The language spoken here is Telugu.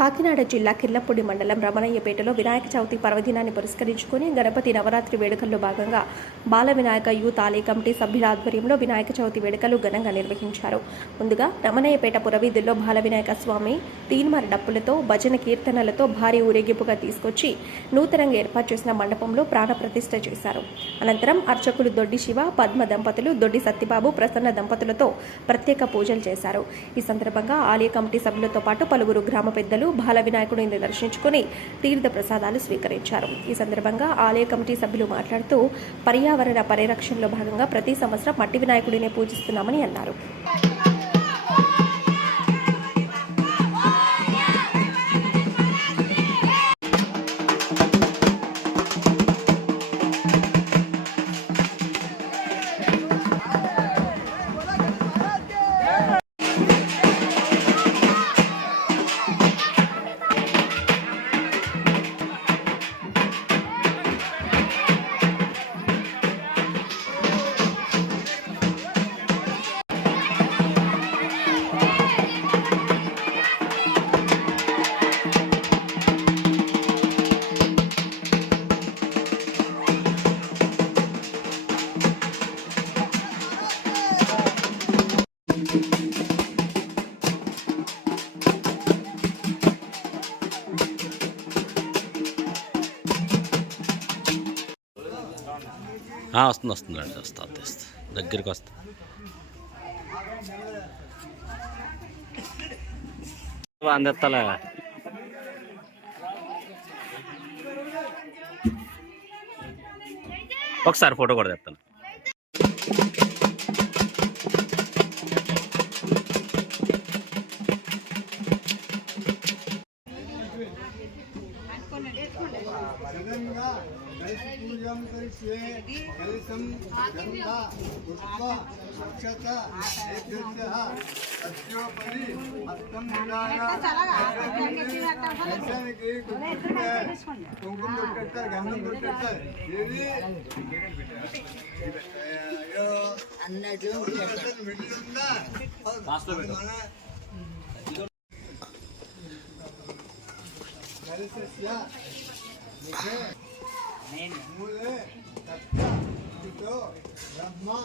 కాకినాడ జిల్లా కిర్లపూడి మండలం రమణయ్యపేటలో వినాయక చవితి పర్వదినాన్ని పురస్కరించుకుని గణపతి నవరాత్రి వేడుకల్లో భాగంగా బాల వినాయక యూత్ ఆలయ కమిటీ సభ్యుల ఆధ్వర్యంలో వినాయక చవితి వేడుకలు ఘనంగా నిర్వహించారు. ముందుగా రమణయ్యపేట పురవీధుల్లో బాల వినాయక స్వామి తీన్మార్ డప్పులతో భజన కీర్తనలతో భారీ ఊరేగింపుగా తీసుకొచ్చి నూతనంగా ఏర్పాటు చేసిన మండపంలో ప్రాణ ప్రతిష్ఠ చేశారు. అనంతరం అర్చకులు దొడ్డి శివ, పద్మ దంపతులు, దొడ్డి సత్యబాబు, ప్రసన్న దంపతులతో ప్రత్యేక పూజలు చేశారు. ఈ సందర్భంగా ఆలయ కమిటీ సభ్యులతో పాటు పలువురు గ్రామ పెద్దలు బాల వినాయకుడిని దర్శించుకుని తీర్థ ప్రసాదాలు స్వీకరించారు. ఈ సందర్భంగా ఆలయ కమిటీ సభ్యులు మాట్లాడుతూ పర్యావరణ పరిరక్షణలో భాగంగా ప్రతి సంవత్సరం మట్టి వినాయకుడినే పూజిస్తున్నామని అన్నారు. వస్తుందండి వస్తా దగ్గరికి వస్తా. అందెత్తాలా ఒకసారి ఫోటో కూడా తెస్తాను. पूजन करिष्ये कलशं गंधा पुष्प अक्षत नैवेद्यः अत्योपरि हस्तं निधाय दर्शनकी कुंकुम दొట్టేస్తారు గంధం దొట్టేస్తారు ఇది అన్నది మిగిలిందా పాస్లో పెట్టు కలశస్య मूले तत्व ब्रह्मा